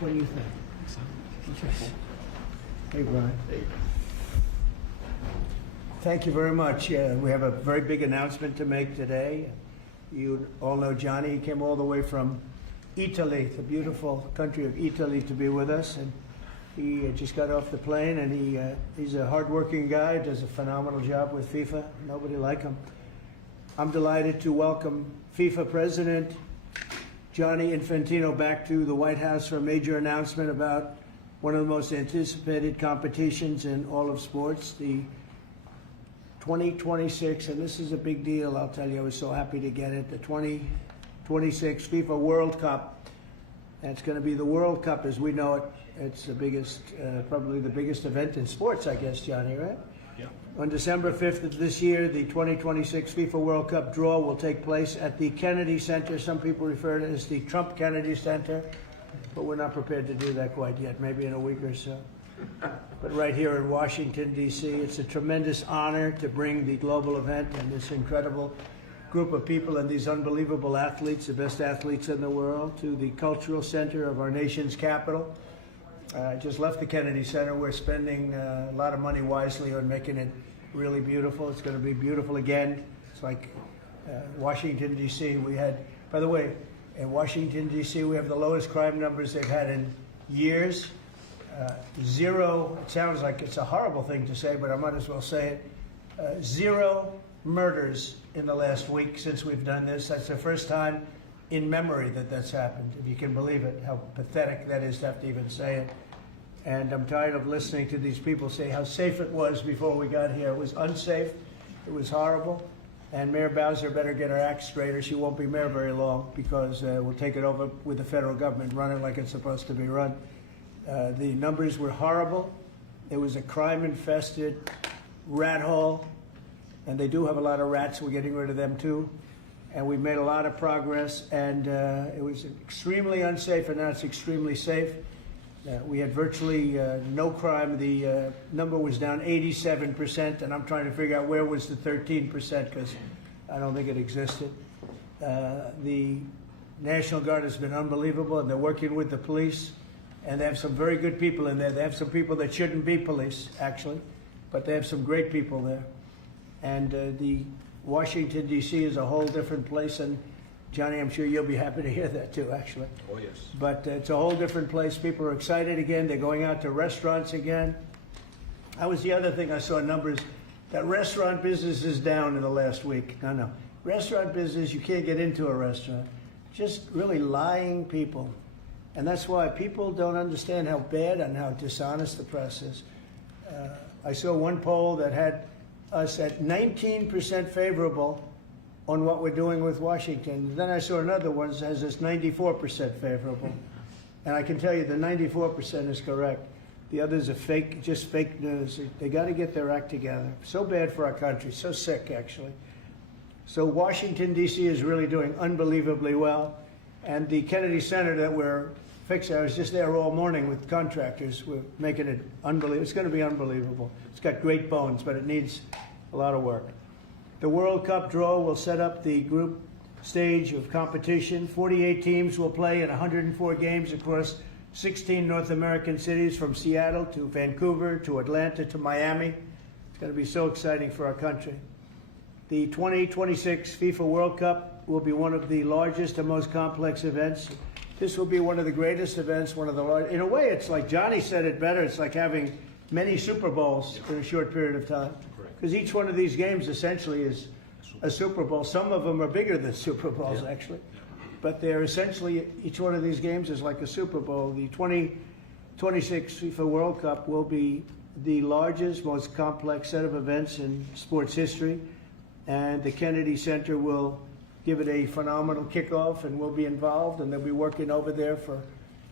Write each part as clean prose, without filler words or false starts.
What do you think? Hey, Brian. Thank you very much. We have a very big announcement to make today. You all know Johnny. He came all the way from Italy, the beautiful country of Italy, to be with us. And he just got off the plane, and he's a hardworking guy, does a phenomenal job with FIFA. Nobody like him. I'm delighted to welcome FIFA President Gianni Infantino back to the White House for a major announcement about one of the most anticipated competitions in all of sports, the 2026, and this is a big deal, I'll tell you. I was so happy to get it, the 2026 FIFA World Cup. And it's going to be the World Cup as we know it. It's the biggest, probably the biggest event in sports, I guess, Johnny, right? Yeah. On December 5th of this year, the 2026 FIFA World Cup draw will take place at the Kennedy Center. Some people refer to it as the Trump Kennedy Center, but we're not prepared to do that quite yet, maybe in a week or so. But right here in Washington, D.C., it's a tremendous honor to bring the global event and this incredible group of people and these unbelievable athletes, the best athletes in the world, to the cultural center of our nation's capital. I just left the Kennedy Center. We're spending a lot of money wisely on making it really beautiful. It's going to be beautiful again. It's like Washington, D.C. We had, by the way, in Washington, D.C., we have the lowest crime numbers they've had in years. Zero, it sounds like it's a horrible thing to say, but I might as well say it. Zero murders in the last week since we've done this. That's the first time in memory that that's happened, if you can believe it, how pathetic that is to have to even say it. And I'm tired of listening to these people say how safe it was before we got here. It was unsafe, it was horrible, and Mayor Bowser better get her act straight or she won't be mayor very long, because we'll take it over with the federal government, run it like it's supposed to be run. The numbers were horrible. It was a crime-infested rat hole, and they do have a lot of rats. We're getting rid of them too. And we've made a lot of progress, and it was extremely unsafe, and now it's extremely safe. We had virtually no crime. The number was down 87%, and I'm trying to figure out where was the 13%, because I don't think it existed. The National Guard has been unbelievable, and they're working with the police, and they have some very good people in there. They have some people that shouldn't be police, actually, but they have some great people there. And the Washington, D.C. is a whole different place, and Johnny, I'm sure you'll be happy to hear that too, actually. Oh, yes. But it's a whole different place. People are excited again. They're going out to restaurants again. That was the other thing I saw numbers, that restaurant business is down in the last week. No. Restaurant business, you can't get into a restaurant. Just really lying people. And that's why people don't understand how bad and how dishonest the press is. I saw one poll that had us at 19% favorable on what we're doing with Washington. Then I saw another one that has us 94% favorable. And I can tell you the 94% is correct. The others are fake, just fake news. They got to get their act together. So bad for our country, so sick actually. So Washington, D.C. is really doing unbelievably well. And the Kennedy Center that we're fixing, I was just there all morning with contractors. We're making it unbelievable. It's going to be unbelievable. It's got great bones, but it needs a lot of work. The World Cup draw will set up the group stage of competition. 48 teams will play in 104 games across 16 North American cities, from Seattle to Vancouver to Atlanta to Miami. It's going to be so exciting for our country. The 2026 FIFA World Cup will be one of the largest and most complex events. This will be one of the greatest events, one of the largest. In a way, it's like Johnny said it better. It's like having many Super Bowls in a short period of time. Because each one of these games essentially is a Super Bowl. Some of them are bigger than Super Bowls, actually. But they're essentially, each one of these games is like a Super Bowl. The 2026 FIFA World Cup will be the largest, most complex set of events in sports history. And the Kennedy Center will give it a phenomenal kickoff, and we'll be involved, and they'll be working over there for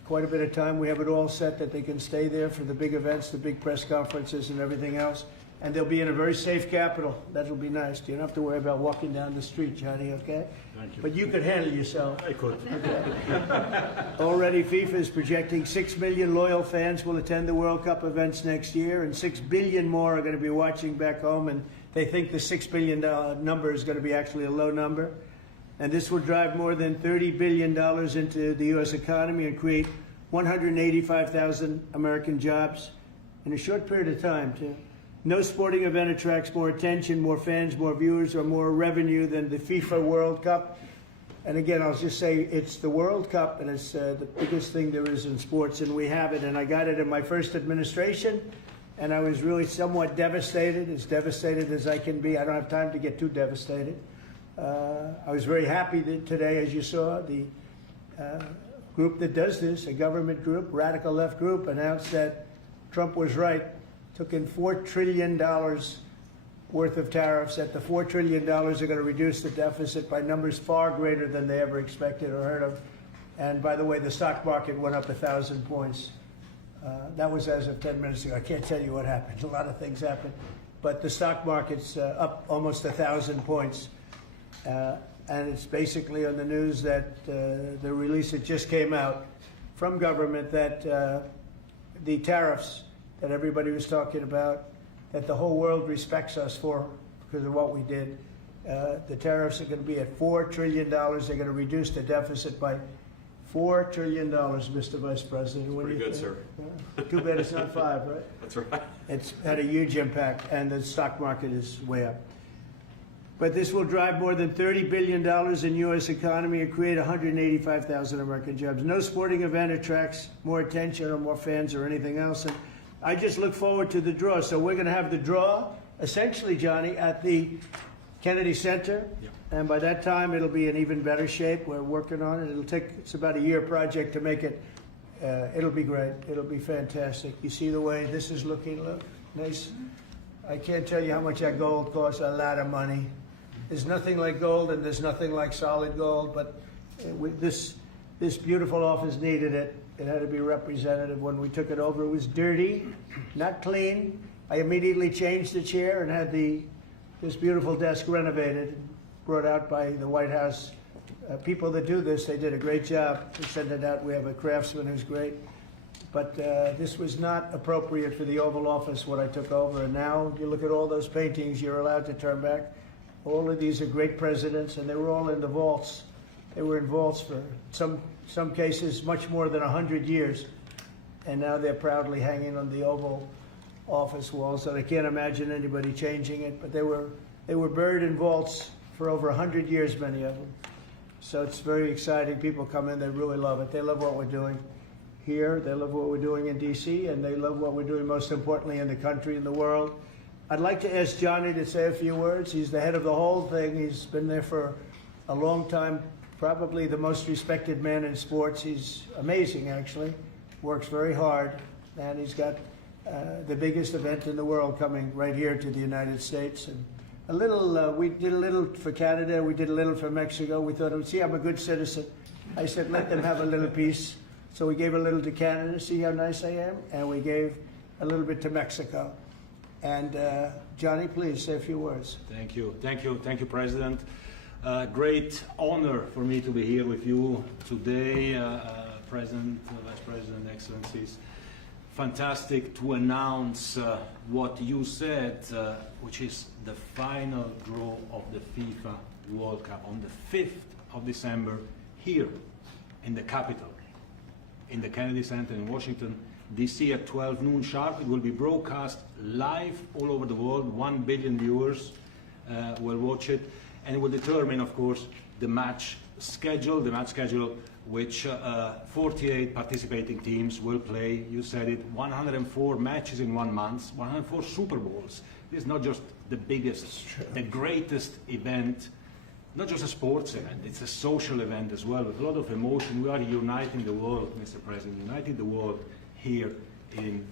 quite a bit of time. We have it all set that they can stay there for the big events, the big press conferences and everything else. And they'll be in a very safe capital. That'll be nice. You don't have to worry about walking down the street, Johnny, okay? Thank you. But you could handle yourself. I could. Okay. Already FIFA is projecting 6 million loyal fans will attend the World Cup events next year, and 6 billion more are going to be watching back home, and they think the $6 billion number is going to be actually a low number. And this will drive more than $30 billion into the U.S. economy and create 185,000 American jobs in a short period of time, too. No sporting event attracts more attention, more fans, more viewers, or more revenue than the FIFA World Cup. And again, I'll just say it's the World Cup, and it's the biggest thing there is in sports, and we have it. And I got it in my first administration, and I was really somewhat devastated, as devastated as I can be. I don't have time to get too devastated. I was very happy that today, as you saw, the group that does this, a government group, radical left group, announced that Trump was right. Took in $4 trillion worth of tariffs. That the $4 trillion are going to reduce the deficit by numbers far greater than they ever expected or heard of. And by the way, the stock market went up 1,000 points. That was as of 10 minutes ago. I can't tell you what happened. A lot of things happened. But the stock market's up almost 1,000 points. And it's basically on the news that the release that just came out from government that the tariffs that everybody was talking about, that the whole world respects us for because of what we did. The tariffs are going to be at $4 trillion. They're going to reduce the deficit by $4 trillion, Mr. Vice President. Pretty good, sir. Too bad it's not 5, right? That's right. It's had a huge impact, and the stock market is way up. But this will drive more than $30 billion in U.S. economy and create 185,000 American jobs. No sporting event attracts more attention or more fans or anything else. And I just look forward to the draw. So we're going to have the draw, essentially, Johnny, at the Kennedy Center. Yeah. And by that time, it'll be in even better shape. We're working on it. It's about a year project to make it. It'll be great. It'll be fantastic. You see the way this is looking? Look, nice. I can't tell you how much that gold costs. A lot of money. There's nothing like gold, and there's nothing like solid gold. But this beautiful office needed it. It had to be representative. When we took it over, it was dirty, not clean. I immediately changed the chair and had this beautiful desk renovated, brought out by the White House. People that do this, they did a great job to send it out. We have a craftsman who's great. But this was not appropriate for the Oval Office, what I took over. And now you look at all those paintings you're allowed to turn back. All of these are great presidents, and they were all in the vaults. They were in vaults for some cases much more than 100 years. And now they're proudly hanging on the Oval Office walls, and I can't imagine anybody changing it. But they were buried in vaults for over 100 years, many of them. So it's very exciting. People come in, they really love it. They love what we're doing here. They love what we're doing in D.C., and they love what we're doing, most importantly, in the country and the world. I'd like to ask Johnny to say a few words. He's the head of the whole thing. He's been there for a long time, probably the most respected man in sports. He's amazing, actually. Works very hard, and he's got the biggest event in the world coming right here to the United States. And a little, we did a little for Canada, we did a little for Mexico. We thought, see, I'm a good citizen. I said, let them have a little piece. So we gave a little to Canada, see how nice I am? And we gave a little bit to Mexico. And Johnny, please say a few words. Thank you, President. Great honor for me to be here with you today, President, Vice President, Excellencies. Fantastic to announce what you said, which is the final draw of the FIFA World Cup on the 5th of December here in the capital, in the Kennedy Center in Washington, D.C. at 12 noon sharp. It will be broadcast live all over the world. 1 billion viewers will watch it, and it will determine, of course, the match schedule, which 48 participating teams will play. You said it, 104 matches in 1 month, 104 Super Bowls. This is not just the biggest, the greatest event, not just a sports event, it's a social event as well, with a lot of emotion. We are uniting the world, Mr. President, uniting the world here in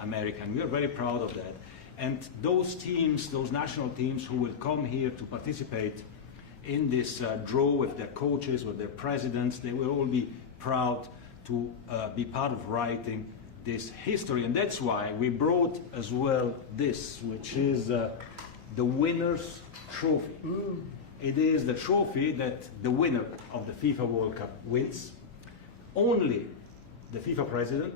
America, and we are very proud of that. And those teams, those national teams who will come here to participate in this draw with their coaches, with their presidents, they will all be proud to be part of writing this history. And that's why we brought as well this, which is the winner's trophy. It is the trophy that the winner of the FIFA World Cup wins. Only the FIFA president,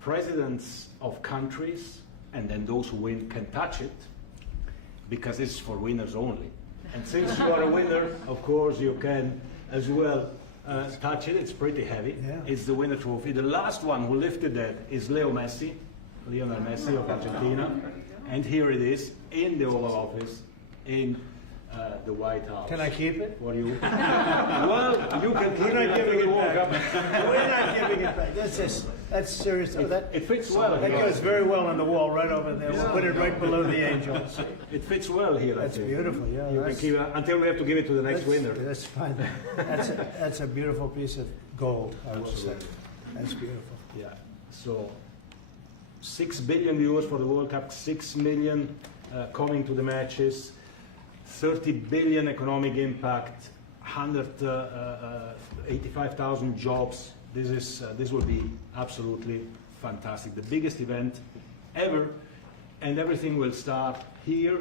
presidents of countries, and then those who win can touch it, because it's for winners only. And since you are a winner, of course, you can as well touch it. It's pretty heavy. Yeah. It's the winner trophy. The last one who lifted that is Lionel Messi of Argentina. And here it is in the Oval Office in the White House. Can I keep it? What do you? Well, you can keep We're it not after giving the it World back. Cup. We're not giving it back. That's serious. Oh, It fits well. that here. goes very well on the wall right over there. We'll put it right below the angels. It fits well here. I That's think. beautiful. Yeah, You can that's, keep it until we have to give it to the next winner. That's fine. That's a beautiful piece of gold, I will say. That's beautiful. Yeah. So 6 billion viewers for the World Cup, 6 million coming to the matches, 30 billion economic impact, 185,000 jobs. This will be absolutely fantastic. The biggest event ever, and everything will start here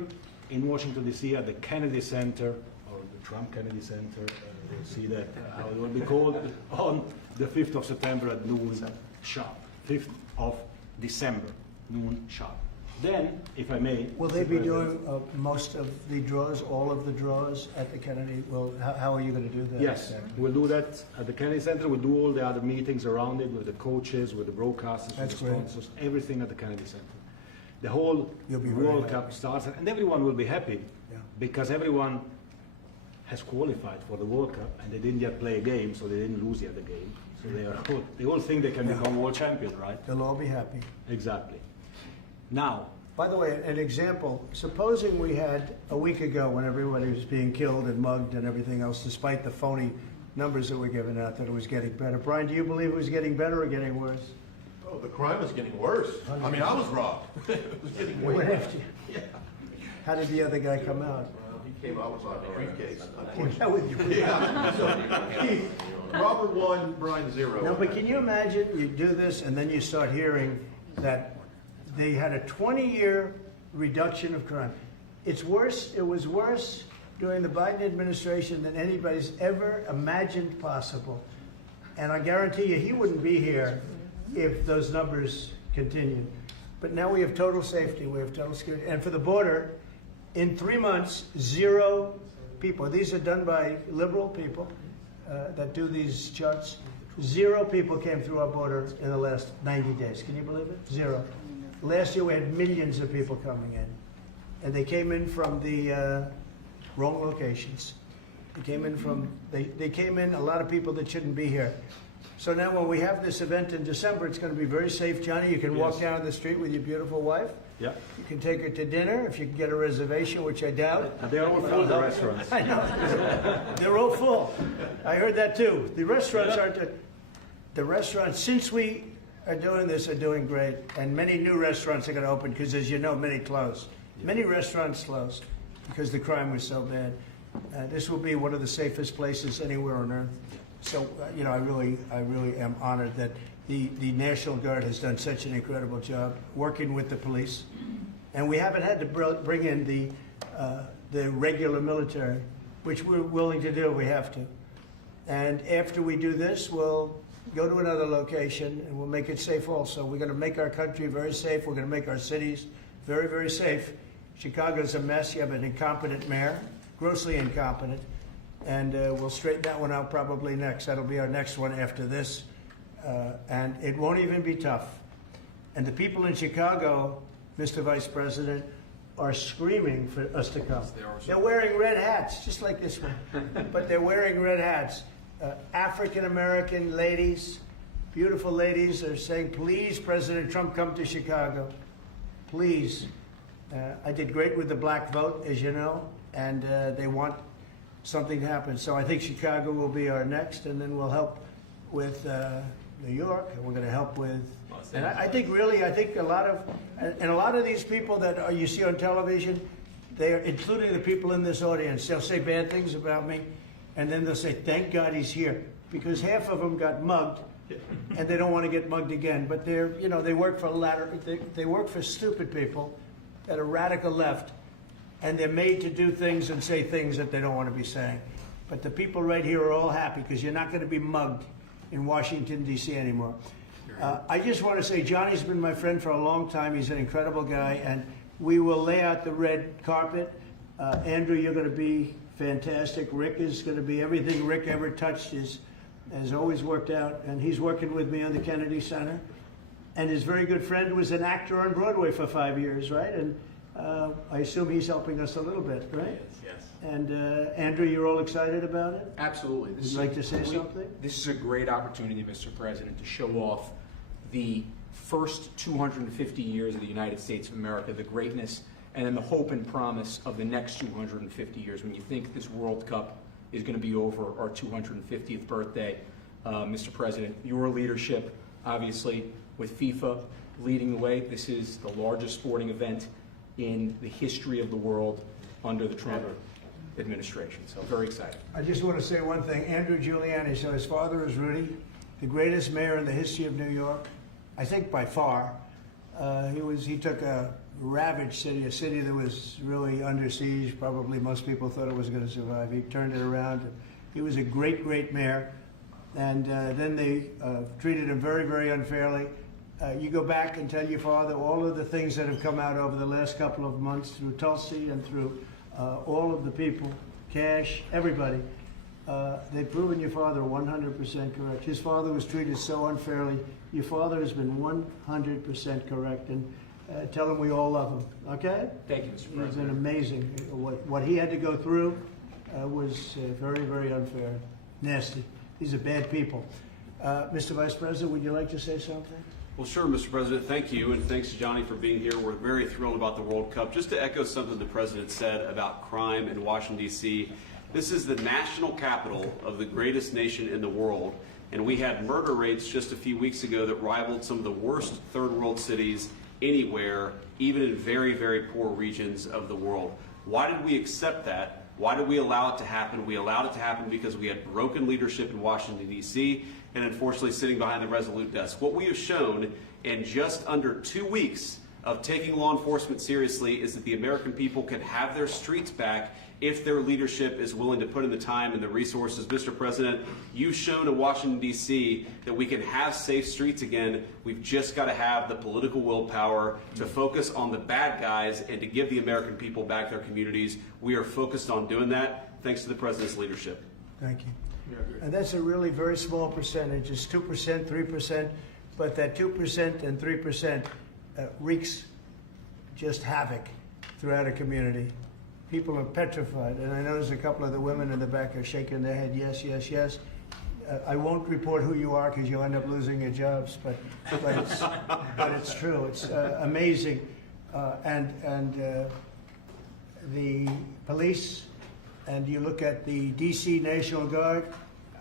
in Washington D.C. at the Kennedy Center, or the Trump Kennedy Center. You'll see that how it will be called on the 5th of September at noon sharp. 5th of December, noon sharp. Then, if I may, Will they Mr. be President, doing most of the draws, all of the draws at the Kennedy? Well, how are you going to do that? Yes, we'll do that at the Kennedy Center. We'll do all the other meetings around it with the coaches, with the broadcasters, with That's the great. sponsors, everything at the Kennedy Center. The whole You'll be very World happy. Cup starts, and everyone will be happy Yeah. because everyone has qualified for the World Cup, and they didn't yet play a game, so they didn't lose yet the game. So they all think they can Yeah. become world champion, right? They'll all be happy. Exactly. Now, By the way, an example, supposing we had a week ago when everybody was being killed and mugged and everything else, despite the phony numbers that were given out, that it was getting better. Brian, do you believe it was getting better or getting worse? Oh, the crime was getting worse. I mean, I was robbed. It was getting way What worse. after? How did the other guy come out? Well, he came out with my briefcase. Yeah, with your- Yeah, so, Robert 1, Brian 0. No, but can you imagine, you do this and then you start hearing that they had a 20-year reduction of crime. It was worse during the Biden administration than anybody's ever imagined possible. And I guarantee you, he wouldn't be here if those numbers continued. But now we have total safety, we have total security. And for the border, in 3 months, 0 people. These are done by liberal people that do these charts. 0 people came through our border in the last 90 days. Can you believe it? 0. Last year we had millions of people coming in. And they came in from the wrong locations. They came in a lot of people that shouldn't be here. So now when we have this event in December, it's going to be very safe. Johnny, you can walk Yes. down the street with your beautiful wife. yeah, You can take her to dinner if you can get a reservation, which I doubt. and they are all full, the restaurants. I know. They're all full. I heard that too. The restaurants aren't. The restaurants, since we are doing this, are doing great. And many new restaurants are going to open because, as you know, many closed. Many restaurants closed because the crime was so bad. This will be one of the safest places anywhere on earth. So, I really am honored that the National Guard has done such an incredible job working with the police. And we haven't had to bring in the regular military, which we're willing to do. We have to. And after we do this, we'll go to another location and we'll make it safe also. We're going to make our country very safe. We're going to make our cities very, very safe. Chicago's a mess. You have an incompetent mayor, grossly incompetent. And we'll straighten that one out probably next. That'll be our next one after this. And it won't even be tough. And the people in Chicago, Mr. Vice President, are screaming for us to come. They're wearing red hats, just like this one. But they're wearing red hats. African-American ladies, beautiful ladies, are saying, please, President Trump, come to Chicago. Please. I did great with the black vote, as you know, and they want something to happen. So I think Chicago will be our next, and then we'll help with New York, and we're going to help with. And I think a lot of these people that you see on television, they are, including the people in this audience, they'll say bad things about me, and then they'll say, thank God he's here, because half of them got mugged, and they don't want to get mugged again. But they work for stupid people that are radical left, and they're made to do things and say things that they don't want to be saying. But the people right here are all happy because you're not going to be mugged in Washington, D.C. anymore. I just want to say Johnny's been my friend for a long time. He's an incredible guy, and we will lay out the red carpet. Andrew, you're going to be fantastic. Rick is going to be everything Rick ever touched is has always worked out, and he's working with me on the Kennedy Center. And his very good friend was an actor on Broadway for 5 years, right? And I assume he's helping us a little bit, right? Yes. And Andrew, you're all excited about it? Absolutely. Would you like to say something? This is a great opportunity, Mr. President, to show off the first 250 years of the United States of America, the greatness, and then the hope and promise of the next 250 years. When you think this World Cup is going to be over our 250th birthday, Mr. President, your leadership, obviously, with FIFA leading the way, this is the largest sporting event in the history of the world under the Trump administration. So very excited. I just want to say one thing. Andrew Giuliani, so his father is Rudy, the greatest mayor in the history of New York, I think by far. He took a ravaged city, a city that was really under siege. Probably most people thought it was going to survive. He turned it around. He was a great, great mayor. And then they treated him very, very unfairly. You go back and tell your father all of the things that have come out over the last couple of months through Tulsi and through all of the people, Cash, everybody. They've proven your father 100% correct. His father was treated so unfairly. Your father has been 100% correct. And tell him we all love him, okay? Thank you, Mr. He's been President. amazing. What he had to go through was very, very unfair, nasty. These are bad people. Mr. Vice President, would you like to say something? Well, sure, Mr. President. Thank you, and thanks to Johnny for being here. We're very thrilled about the World Cup. Just to echo something the President said about crime in Washington, D.C., this is the national capital of the greatest nation in the world, and we had murder rates just a few weeks ago that rivaled some of the worst third world cities anywhere, even in very, very poor regions of the world. Why did we accept that? Why did we allow it to happen? We allowed it to happen because we had broken leadership in Washington, D.C., and unfortunately sitting behind the Resolute desk. What we have shown in just under 2 weeks of taking law enforcement seriously is that the American people can have their streets back if their leadership is willing to put in the time and the resources. Mr. President, you've shown in Washington, D.C. that we can have safe streets again. We've just got to have the political willpower to focus on the bad guys and to give the American people back their communities. We are focused on doing that thanks to the President's leadership. Thank you. And that's a really very small percentage. It's 2%, 3%, but that 2% and 3% wreaks just havoc throughout a community. People are petrified, and I notice a couple of the women in the back are shaking their head, yes, yes, yes. I won't report who you are because you'll end up losing your jobs, but it's true. It's amazing. And the police, and you look at the D.C. National Guard,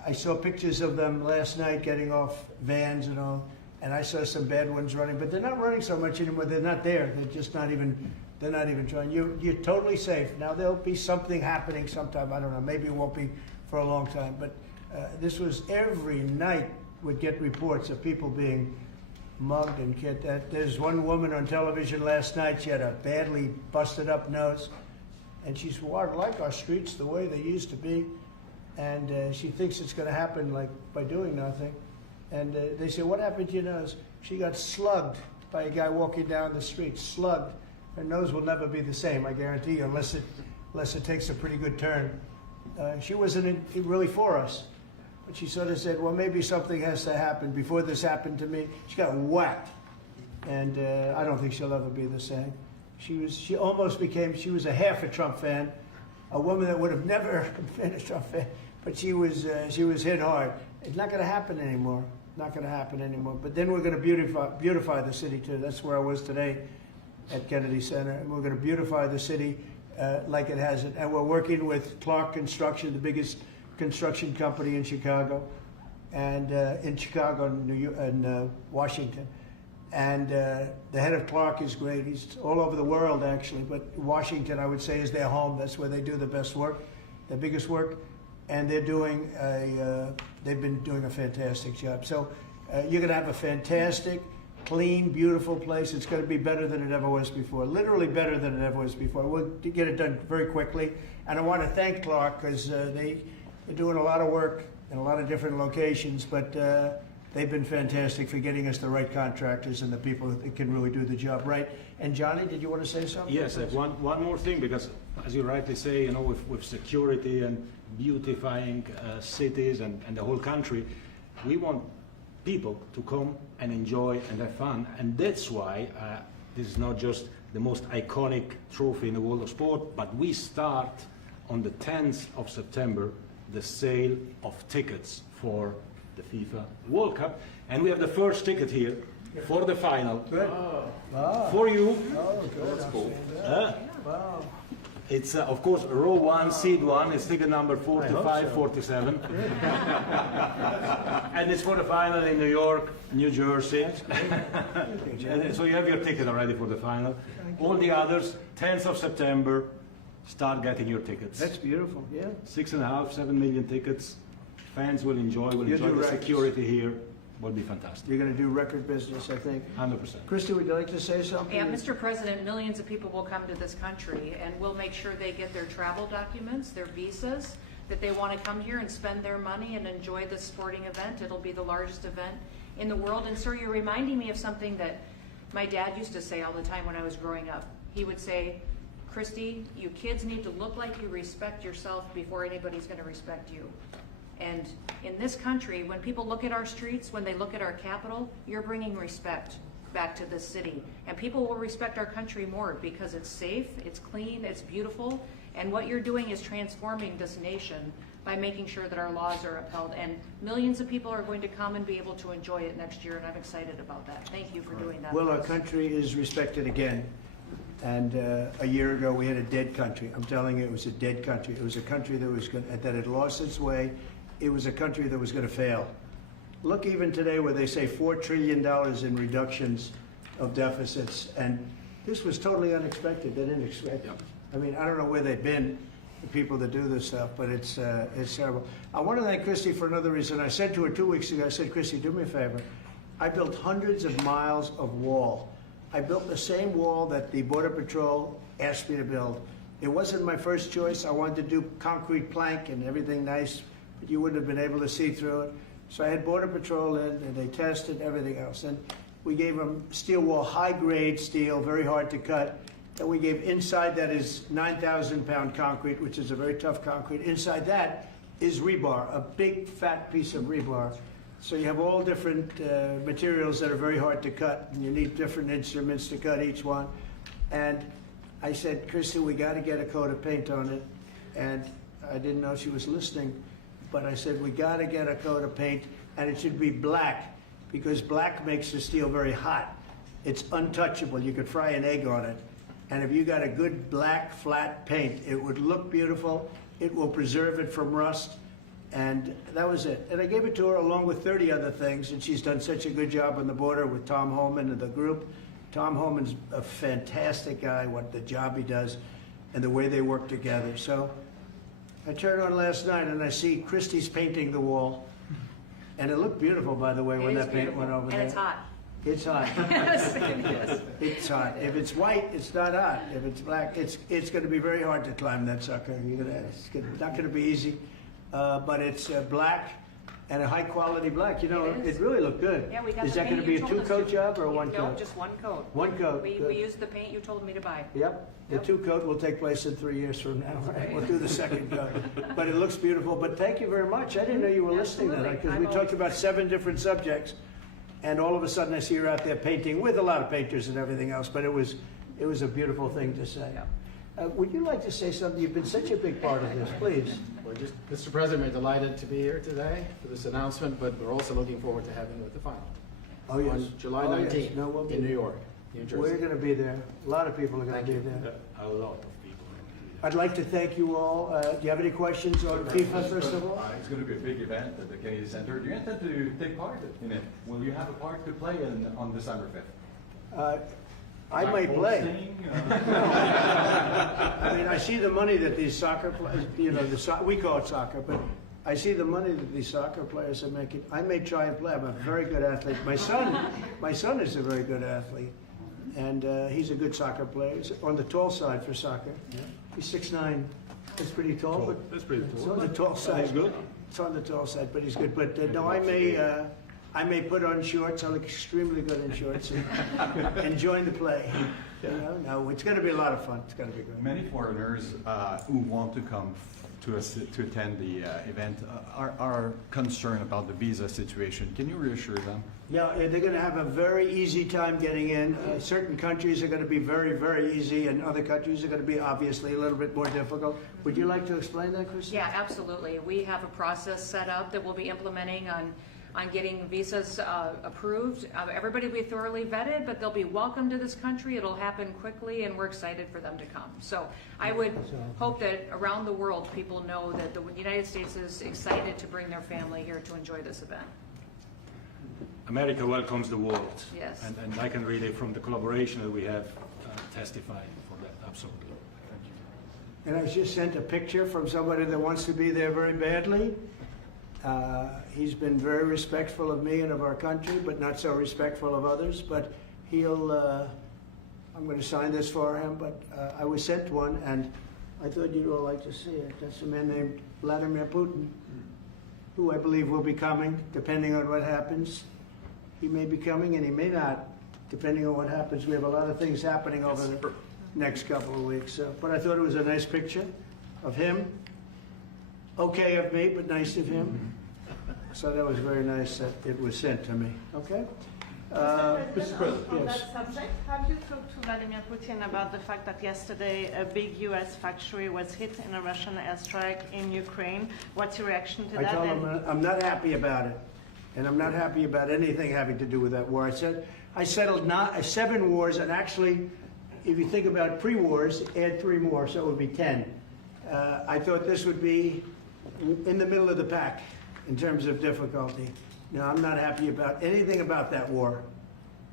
I saw pictures of them last night getting off vans and all, and I saw some bad ones running, but they're not running so much anymore. They're not there. They're just not even, they're not even trying. You're totally safe. Now, there'll be something happening sometime. I don't know. Maybe it won't be for a long time, but this was every night would get reports of people being mugged and killed. There's one woman on television last night. She had a badly busted up nose. And she said, well, I like our streets the way they used to be. And she thinks it's going to happen like by doing nothing. And they say, what happened to your nose? She got slugged by a guy walking down the street, slugged. Her nose will never be the same, I guarantee you, unless it takes a pretty good turn. She wasn't really for us. But she sort of said, well, maybe something has to happen. Before this happened to me, she got whacked. And I don't think she'll ever be the same. She almost became, she was a half a Trump fan, a woman that would have never been a Trump fan, but she was hit hard. It's not going to happen anymore. Not going to happen anymore. But then we're going to beautify the city too. That's where I was today at Kennedy Center, and we're going to beautify the city like it has it. And we're working with Clark Construction, the biggest construction company in Chicago, and in Washington. And the head of Clark is great. He's all over the world, actually, but Washington, I would say, is their home. That's where they do the best work, the biggest work, and they've been doing a fantastic job. So you're going to have a fantastic, clean, beautiful place. It's going to be better than it ever was before, literally better than it ever was before. We'll get it done very quickly. And I want to thank Clark because they're doing a lot of work in a lot of different locations, but they've been fantastic for getting us the right contractors and the people that can really do the job right. And Johnny, did you want to say something? Yes, one more thing, because as you rightly say, with security and beautifying cities and the whole country. We want people to come and enjoy and have fun, and that's why this is not just the most iconic trophy in the world of sport, but we start on the 10th of September the sale of tickets for the FIFA World Cup, and we have the first ticket here for the final. Good. Wow. For you. Oh, good. That's cool. Wow. It's of course row 1, seat 1. It's ticket number 45, so. 47. And it's for the final in New York, New Jersey. And so you have your ticket already for the final. All the others, 10th of September, start getting your tickets. That's beautiful, yeah. 6.5, 7 million tickets. Fans will enjoy You the do records. security here. Will be fantastic. You're going to do record business, I think. 100%. Christy, would you like to say something? Yeah, Mr. President, millions of people will come to this country, and we'll make sure they get their travel documents, their visas, that they want to come here and spend their money and enjoy this sporting event. It'll be the largest event in the world. And sir, you're reminding me of something that my dad used to say all the time when I was growing up. He would say, Christy, you kids need to look like you respect yourself before anybody's going to respect you. And in this country, when people look at our streets, when they look at our capital, you're bringing respect back to this city. And people will respect our country more because it's safe, it's clean, it's beautiful. And what you're doing is transforming this nation by making sure that our laws are upheld. And millions of people are going to come and be able to enjoy it next year, and I'm excited about that. Thank you for doing that. Well, for our us. country is respected again. And a year ago, we had a dead country. I'm telling you, it was a dead country. It was a country that had lost its way. It was a country that was going to fail. Look even today where they say $4 trillion in reductions of deficits, and this was totally unexpected. They didn't expect it. I mean, I don't know where they've been, the people that do this stuff, but it's terrible. I want to thank Christy for another reason. I said to her 2 weeks ago, I said, Christy, do me a favor. I built hundreds of miles of wall. I built the same wall that the Border Patrol asked me to build. It wasn't my first choice. I wanted to do concrete plank and everything nice, but you wouldn't have been able to see through it. So I had Border Patrol in, and they tested everything else. And we gave them steel wall, high-grade steel, very hard to cut. And we gave inside that is 9,000-pound concrete, which is a very tough concrete. Inside that is rebar, a big, fat piece of rebar. So you have all different materials that are very hard to cut, and you need different instruments to cut each one. And I said, Christy, we got to get a coat of paint on it. And I didn't know she was listening. But I said, we got to get a coat of paint, and it should be black, because black makes the steel very hot. It's untouchable. You could fry an egg on it. And if you got a good black, flat paint, it would look beautiful. It will preserve it from rust. And that was it. And I gave it to her along with 30 other things, and she's done such a good job on the border with Tom Holman and the group. Tom Holman's a fantastic guy, what the job he does, and the way they work together. So I turned on last night and I see Christie's painting the wall. And it looked beautiful, by the way, when It is that paint went beautiful. over there. And it's hot. It's hot. Yes, it is. It's hot. If it's white, it's not hot. If it's black, it's going to be very hard to climb that sucker. It's not going to be easy. But it's black and a high quality black. You know, It is. it really looked good. Yeah, we got Is the that going paint to be you a told us two-coat to. job or a one No, coat? just one coat. One coat. We Good. used the paint you told me to buy. Yep. The Yep. two-coat will take place in 3 years from now. Right. We'll do the second coat. But it looks beautiful. But thank you very much. I didn't know you were listening to that, Absolutely. because we I'm talked always- about 7 different subjects, and all of a sudden I see her out there painting with a lot of painters and everything else. But it was a beautiful thing to say. Yeah. Would you like to say something? You've been such a big part of this, please. We're just, Mr. President, we're delighted to be here today for this announcement, but we're also looking forward to having you at the final. Oh, yes. On July Oh, yes. 19th No, we'll be in New there. York, New Jersey. We're going to be there. A lot of people are going Thank to be you. there. A lot of people. I'd like to thank you all. Do you have any questions on FIFA, first of all? It's going to be a big event at the Kennedy Center. Do you intend to take part in it? Will you have a part to play on December 5th? I might play. I mean, I see the money that these soccer players, we call it soccer, but I see the money that these soccer players are making. I may try and play. I'm a very good athlete. My son is a very good athlete, and he's a good soccer player. He's on the tall side for soccer. He's 6'9". That's pretty tall, but That's pretty it's cool. on the tall side. He's good. It's on the tall side, but he's good. But no, I may put on shorts. I look extremely good in shorts and join the play. No, it's going to be a lot of fun. It's going to be good. Many foreigners who want to come to attend the event are concerned about the visa situation. Can you reassure them? Yeah, they're going to have a very easy time getting in. Certain countries are going to be very, very easy, and other countries are going to be obviously a little bit more difficult. Would you like to explain that, Chris? Yeah, absolutely. We have a process set up that we'll be implementing on getting visas approved. Everybody will be thoroughly vetted, but they'll be welcome to this country. It'll happen quickly, and we're excited for them to come. So I would hope that around the world, people know that the United States is excited to bring their family here to enjoy this event. America welcomes the world. Yes. And I can really, from the collaboration that we have, testify for that, absolutely. And I just sent a picture from somebody that wants to be there very badly. He's been very respectful of me and of our country, but not so respectful of others. But I'm going to sign this for him, but I was sent one, and I thought you'd all like to see it. That's a man named Vladimir Putin, who I believe will be coming, depending on what happens. He may be coming, and he may not, depending on what happens. We have a lot of things happening over the next couple of weeks. But I thought it was a nice picture of him. Okay of me, but nice of him. So that was very nice that it was sent to me. Okay? Mr. President, On yes. that subject, have you talked to Vladimir Putin about the fact that yesterday a big U.S. factory was hit in a Russian airstrike in Ukraine? What's your reaction to I that? told him I'm not happy about it. And I'm not happy about anything having to do with that war. I settled 7 wars, and actually, if you think about pre-wars, add 3 more, so it would be 10. I thought this would be in the middle of the pack in terms of difficulty. No, I'm not happy about anything about that war.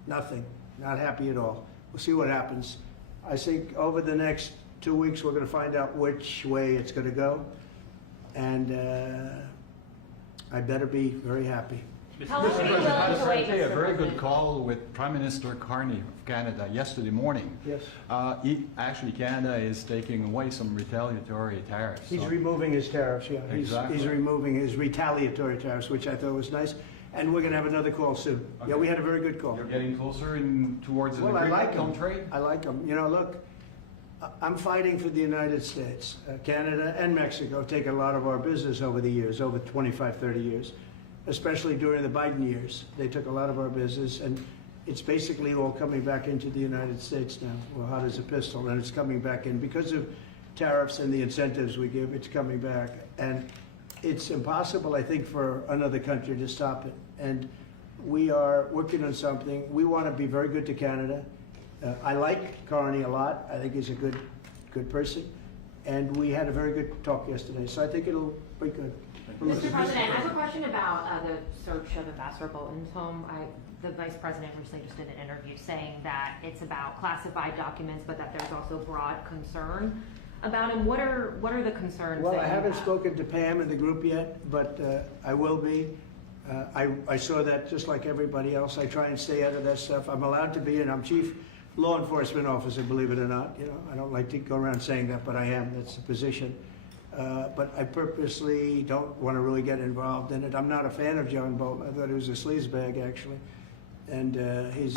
Nothing. Not happy at all. We'll see what happens. I think over the next 2 weeks, we're going to find out which way it's going to go. And I better be very happy. How long are you willing to wait, I had a Mr. very good President? call with Prime Minister Carney of Canada yesterday morning. Yes. Canada is taking away some retaliatory tariffs. He's So- removing his tariffs, yeah. Exactly. He's removing his retaliatory tariffs, which I thought was nice. And we're going to have another call soon. Yeah, we had a very good call. You're getting closer towards an Well, I agreement like on them. trade? I like them. You know, look, I'm fighting for the United States. Canada and Mexico have taken a lot of our business over the years, over 25, 30 years, especially during the Biden years. They took a lot of our business, and it's basically all coming back into the United States now. Well, hot as a pistol, and it's coming back in. Because of tariffs and the incentives we give, it's coming back. And it's impossible, I think, for another country to stop it. And we are working on something. We want to be very good to Canada. I like Carney a lot. I think he's a good person. And we had a very good talk yesterday, so I think it'll be good. Mr. President, I have a question about the search of Ambassador Bolton's home. The Vice President recently just did an interview saying that it's about classified documents, but that there's also broad concern about him. What are the concerns? Well, that I you haven't have? spoken to Pam in the group yet, but I will be. I saw that just like everybody else. I try and stay out of that stuff. I'm allowed to be, and I'm chief law enforcement officer, believe it or not. You know, I don't like to go around saying that, but I am. That's the position. But I purposely don't want to really get involved in it. I'm not a fan of John Bolton. I thought he was a sleazebag, actually. And he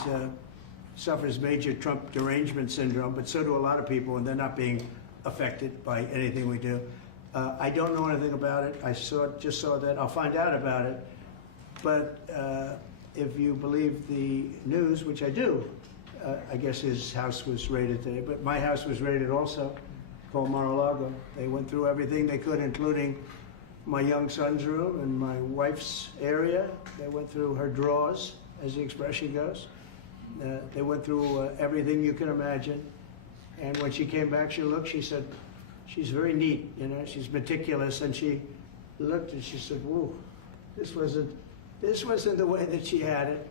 suffers major Trump derangement syndrome, but so do a lot of people, and they're not being affected by anything we do. I don't know anything about it. I just saw that. I'll find out about it. But if you believe the news, which I do, I guess his house was raided today. But my house was raided also, called Mar-a-Lago. They went through everything they could, including my young son's room and my wife's area. They went through her drawers, as the expression goes. They went through everything you can imagine. And when she came back, she said, she's very neat, you know, she's meticulous. And she looked and she said, whoa, this wasn't the way that she had it.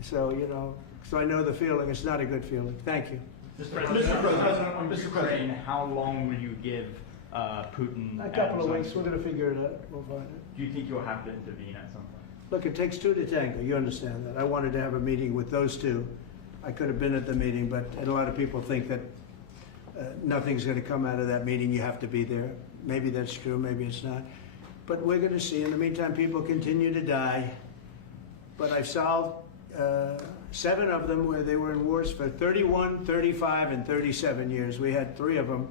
So, you know, so I know the feeling. It's not a good feeling. Thank you. Mr. President, on Ukraine, how long will you give Putin? A couple of and weeks. We're going to figure it out. We'll find it. Do you think you'll have to intervene at some point? Look, it takes 2 to tango. You understand that. I wanted to have a meeting with those 2. I could have been at the meeting, but a lot of people think that nothing's going to come out of that meeting. You have to be there. Maybe that's true. Maybe it's not. But we're going to see. In the meantime, people continue to die. But I've solved 7 of them where they were in wars for 31, 35, and 37 years. We had 3 of them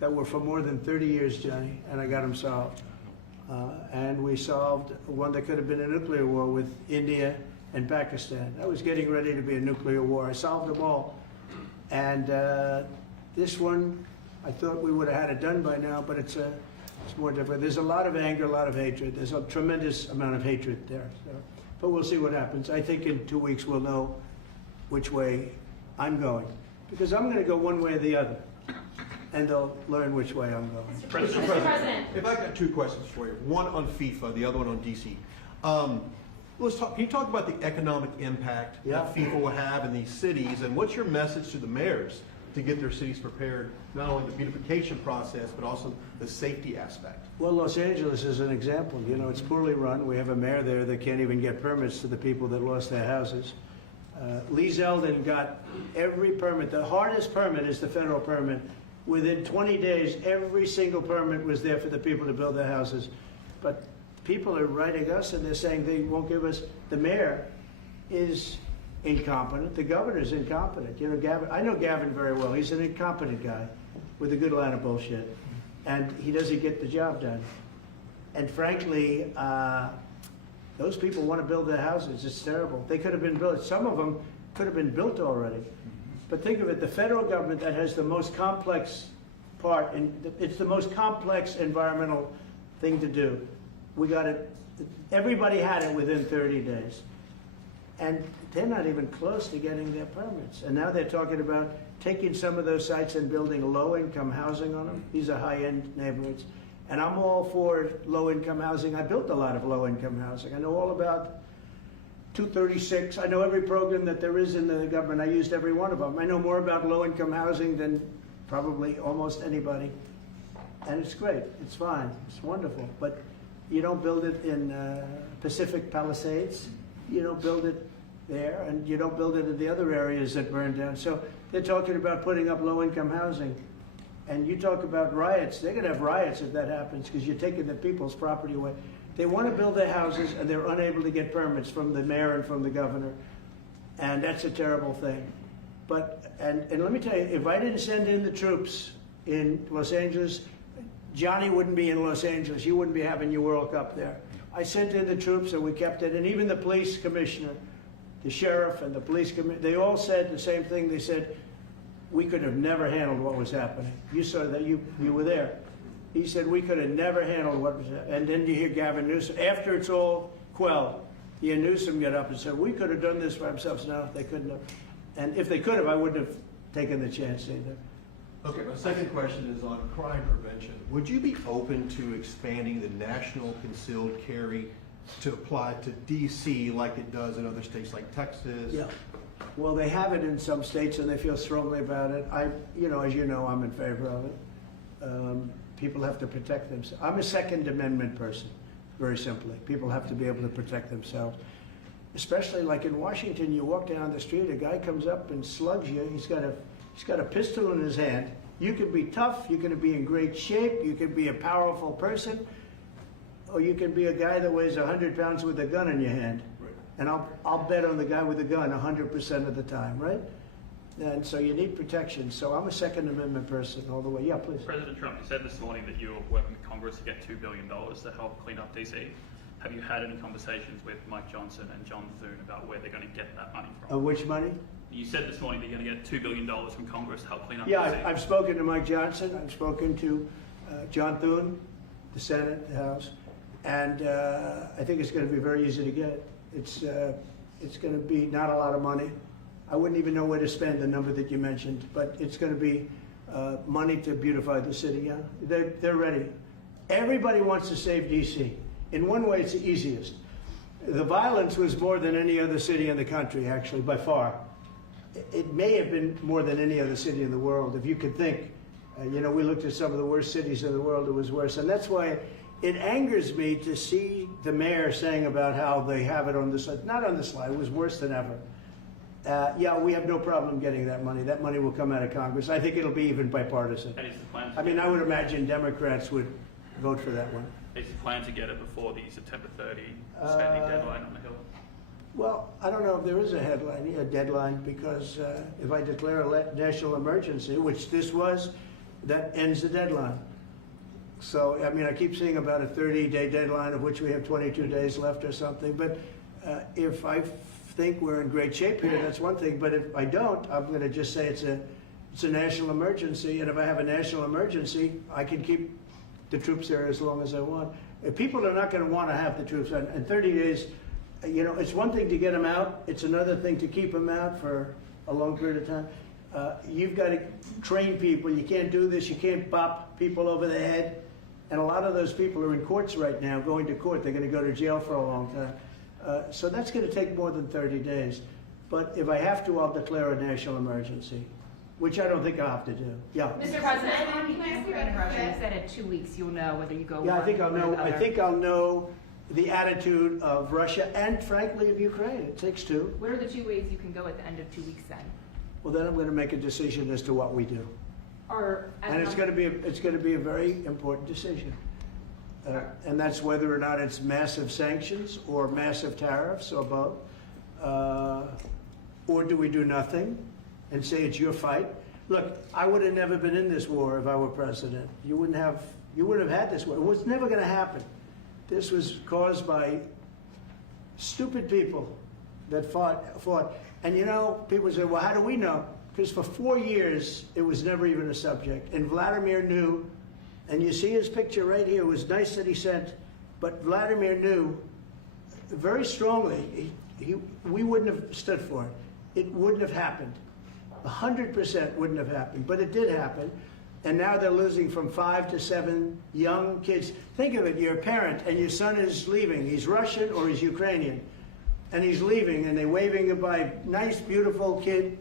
that were for more than 30 years, Johnny, and I got them solved. And we solved one that could have been a nuclear war with India and Pakistan. That was getting ready to be a nuclear war. I solved them all. And this one, I thought we would have had it done by now, but it's more different. There's a lot of anger, a lot of hatred. There's a tremendous amount of hatred there. So, but we'll see what happens. I think in 2 weeks we'll know which way I'm going. Because I'm going to go one way or the other. And they'll learn which way I'm going. Mr. President. If I got two questions for you, one on FIFA, the other one on DC. Let's talk. Can you talk about the economic impact that FIFA will have in these cities, and what's your message to the mayors to get their cities prepared, not only the beautification process, but also the safety aspect? Well, Los Angeles is an example. You know, it's poorly run. We have a mayor there that can't even get permits to the people that lost their houses. Lee Zeldin got every permit. The hardest permit is the federal permit. Within 20 days, every single permit was there for the people to build their houses. But people are writing us and they're saying they won't give us. The mayor is incompetent. The governor's incompetent. You know, Gavin, I know Gavin very well. He's an incompetent guy with a good line of bullshit. And he doesn't get the job done. And frankly, those people want to build their houses. It's terrible. They could have been built. Some of them could have been built already. But think of it, the federal government that has the most complex part, and it's the most complex environmental thing to do. We got it, everybody had it within 30 days. And they're not even close to getting their permits. And now they're talking about taking some of those sites and building low-income housing on them. These are high-end neighborhoods. And I'm all for low-income housing. I built a lot of low-income housing. I know all about 236. I know every program that there is in the government. I used every one of them. I know more about low-income housing than probably almost anybody. And it's great. It's fine. It's wonderful. But you don't build it in Pacific Palisades. You don't build it there, and you don't build it in the other areas that burn down. So they're talking about putting up low-income housing. And you talk about riots. They're going to have riots if that happens because you're taking the people's property away. They want to build their houses, and they're unable to get permits from the mayor and from the governor. And that's a terrible thing. But, and let me tell you, if I didn't send in the troops in Los Angeles, Johnny wouldn't be in Los Angeles. You wouldn't be having your World Cup there. I sent in the troops, and we kept it. And even the police commissioner, the sheriff and the police commissioner, they all said the same thing. They said, we could have never handled what was happening. You saw that, you were there. He said, we could have never handled what was happening. And then you hear Gavin Newsom, after it's all quelled, you hear Newsom get up and said, we could have done this for ourselves. No, they couldn't have. And if they could have, I wouldn't have taken the chance either. Okay, my second question is on crime prevention. Would you be open to expanding the national concealed carry to apply to D.C. like it does in other states like Texas? Yeah. Well, they have it in some states, and they feel strongly about it. You know, as you know, I'm in favor of it. People have to protect themselves. I'm a Second Amendment person, very simply. People have to be able to protect themselves. Especially like in Washington, you walk down the street, a guy comes up and slugs you. He's got a pistol in his hand. You can be tough, you can be in great shape, you can be a powerful person, or you can be a guy that weighs 100 pounds with a gun in your hand. Right. And I'll bet on the guy with the gun 100% of the time, right? And so you need protection. So I'm a Second Amendment person all the way. Yeah, please. President Trump, you said this morning that you were working with Congress to get $2 billion to help clean up DC. Have you had any conversations with Mike Johnson and John Thune about where they're going to get that money from? Which money? You said this morning that you're going to get $2 billion from Congress to help clean up DC. Yeah, I've spoken to Mike Johnson. I've spoken to John Thune, the Senate, the House, and I think it's going to be very easy to get. It's going to be not a lot of money. I wouldn't even know where to spend the number that you mentioned, but it's going to be money to beautify the city. Yeah, they're ready. Everybody wants to save D.C. In one way, it's the easiest. The violence was more than any other city in the country, actually, by far. It may have been more than any other city in the world, if you could think. You know, we looked at some of the worst cities in the world, it was worse. And that's why it angers me to see the mayor saying about how they have it on the slide. Not on the slide, it was worse than ever. Yeah, we have no problem getting that money. That money will come out of Congress. I think it'll be even bipartisan. That is the plan. I mean, I would imagine Democrats would vote for that one. Is the plan to get it before the September 30 spending deadline on the Hill? Well, I don't know if there is a deadline, because if I declare a national emergency, which this was, that ends the deadline. So, I mean, I keep seeing about a 30-day deadline, of which we have 22 days left or something. But if I think we're in great shape here, that's one thing. But if I don't, I'm going to just say it's a national emergency. And if I have a national emergency, I can keep the troops there as long as I want. If people are not going to want to have the troops on, in 30 days, you know, it's one thing to get them out. It's another thing to keep them out for a long period of time. You've got to train people. You can't do this. You can't bop people over the head. And a lot of those people are in courts right now, going to court. They're going to go to jail for a long time. So that's going to take more than 30 days. But if I have to, I'll declare a national emergency, which I don't think I'll have to do. Yeah. Mr. President, you said in 2 weeks you'll know whether you go. Yeah, I think I'll one way or know. the I other. think I'll know the attitude of Russia and, frankly, of Ukraine. It takes two. What are the 2 ways you can go at the end of 2 weeks then? Well, then I'm going to make a decision as to what we do, Or and it's going to be a very important decision. And that's whether or not it's massive sanctions or massive tariffs or both. Or do we do nothing and say it's your fight? Look, I would have never been in this war if I were president. You wouldn't have had this war. It was never going to happen. This was caused by stupid people that fought. And you know, people say, well, how do we know? Because for 4 years, it was never even a subject. And Vladimir knew, and you see his picture right here. It was nice that he sent, but Vladimir knew very strongly we wouldn't have stood for it. It wouldn't have happened. 100% wouldn't have happened, but it did happen. And now they're losing from 5 to 7 young kids. Think of it, you're a parent and your son is leaving. He's Russian or he's Ukrainian. And he's leaving and they're waving goodbye. Nice, beautiful kid.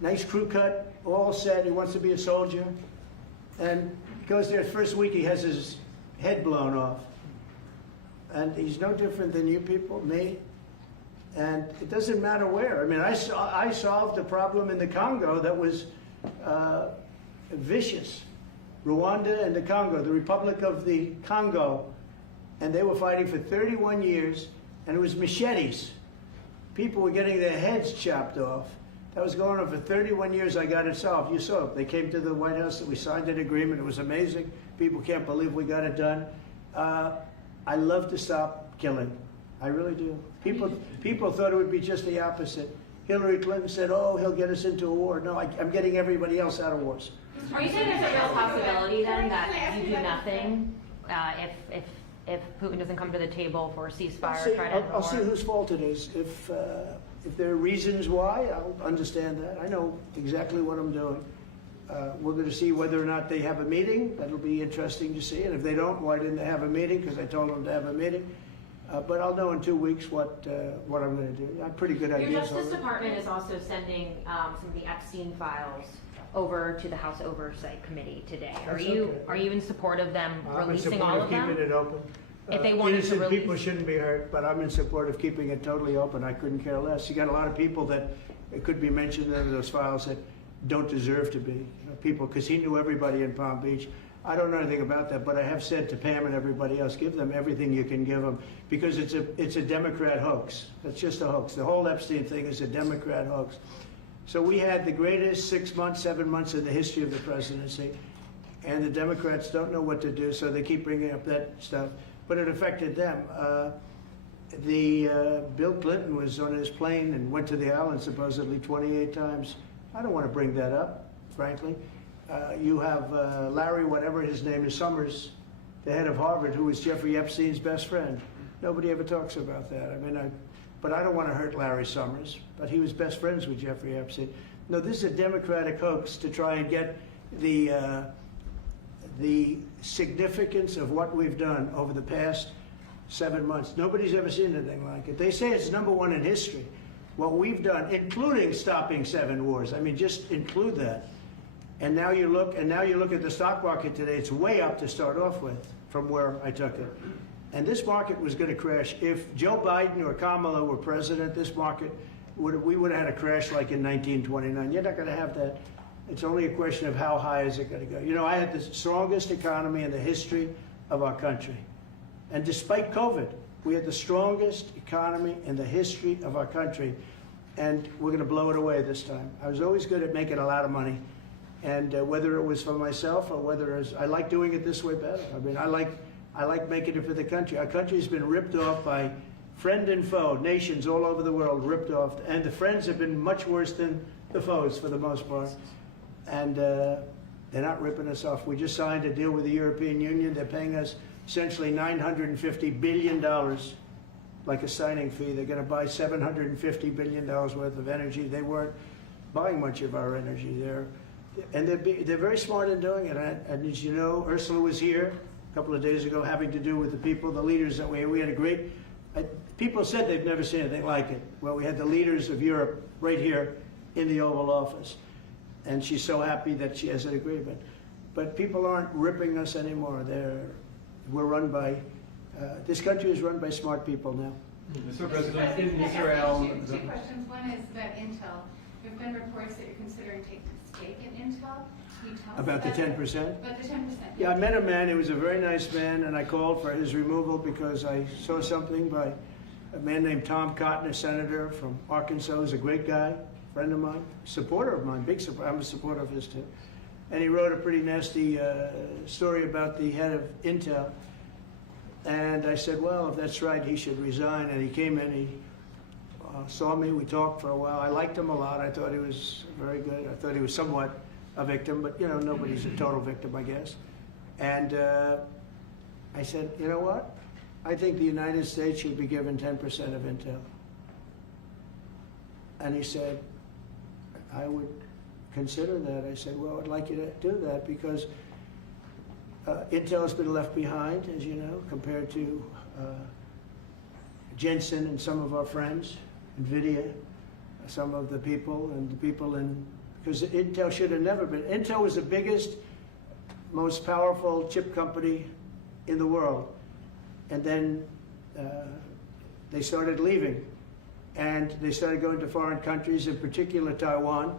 Nice crew cut, all set. He wants to be a soldier. And goes there, first week he has his head blown off. And he's no different than you people, me. And it doesn't matter where. I mean, I solved a problem in the Congo that was vicious. Rwanda and the Congo, the Republic of the Congo. And they were fighting for 31 years, and it was machetes. People were getting their heads chopped off. That was going on for 31 years. I got it solved. You saw it. They came to the White House, and we signed an agreement. It was amazing. People can't believe we got it done. I love to stop killing. I really do. People thought it would be just the opposite. Hillary Clinton said, oh, he'll get us into a war. No, I'm getting everybody else out of wars. Are you saying there's a real possibility then that you do nothing if Putin doesn't come to the table for a ceasefire or try to end the war? I'll see whose fault it is. If there are reasons why, I'll understand that. I know exactly what I'm doing. We're going to see whether or not they have a meeting. That'll be interesting to see. And if they don't, why didn't they have a meeting? Because I told them to have a meeting. But I'll know in 2 weeks what I'm going to do. I have pretty good ideas. Your Justice Department is also sending some of the Epstein files over to the House Oversight Committee today. Are you in support of them releasing all of them? I'm in support of keeping it open. If they wanted to innocent release, people shouldn't be hurt, but I'm in support of keeping it totally open. I couldn't care less. You got a lot of people that it could be mentioned in those files that don't deserve to be. You know, people, because he knew everybody in Palm Beach. I don't know anything about that, but I have said to Pam and everybody else, give them everything you can give them, because it's a Democrat hoax. It's just a hoax. The whole Epstein thing is a Democrat hoax. So we had the greatest 6 months, 7 months in the history of the presidency, and the Democrats don't know what to do, so they keep bringing up that stuff. But it affected them. Bill Clinton was on his plane and went to the island supposedly 28 times. I don't want to bring that up, frankly. You have Larry, whatever his name is, Summers, the head of Harvard, who was Jeffrey Epstein's best friend. Nobody ever talks about that. I mean, but I don't want to hurt Larry Summers, but he was best friends with Jeffrey Epstein. No, this is a Democratic hoax to try and get the significance of what we've done over the past 7 months. Nobody's ever seen anything like it. They say it's #1 in history. What we've done, including stopping 7 wars. I mean, just include that. And now you look at the stock market today. It's way up to start off with from where I took it. And this market was going to crash. If Joe Biden or Kamala were president, this market we would have had a crash like in 1929. You're not going to have that. It's only a question of how high is it going to go. You know, I had the strongest economy in the history of our country. And despite COVID, we had the strongest economy in the history of our country. And we're going to blow it away this time. I was always good at making a lot of money. And whether it was for myself or whether it's, I like doing it this way better. I mean, I like making it for the country. Our country's been ripped off by friend and foe, nations all over the world ripped off. And the friends have been much worse than the foes for the most part. And they're not ripping us off. We just signed a deal with the European Union. They're paying us essentially $950 billion, like a signing fee. They're going to buy $750 billion worth of energy. They weren't buying much of our energy there. And they're very smart in doing it. And as you know, Ursula was here a couple of days ago having to do with the people, the leaders that we had a great, people said they've never seen anything like it. Well, we had the leaders of Europe right here in the Oval Office. And she's so happy that she has an agreement. But people aren't ripping us anymore. We're run by, this country is run by smart people now. Mr. President, in Israel... Two questions. One is about Intel. There have been reports that you're considering taking a stake in Intel. Can you tell us About the 10%? About the 10%. Yeah, I met a man, he was a very nice man, and I called for his removal because I saw something by a man named Tom Cotton, a senator from Arkansas, who's a great guy, friend of mine, supporter of mine, big supporter, I'm a supporter of his too. And he wrote a pretty nasty story about the head of Intel. And I said, well, if that's right, he should resign. And he came in, he saw me, we talked for a while. I liked him a lot. I thought he was very good. I thought he was somewhat a victim, but you know, nobody's a total victim, I guess. And I said, you know what? I think the United States should be given 10% of Intel. And he said, I would consider that. I said, well, I'd like you to do that because Intel has been left behind, as you know, compared to Jensen and some of our friends, NVIDIA, some of the people and the people in, because Intel should have never been. Intel was the biggest, most powerful chip company in the world. And then they started leaving. And they started going to foreign countries, in particular Taiwan.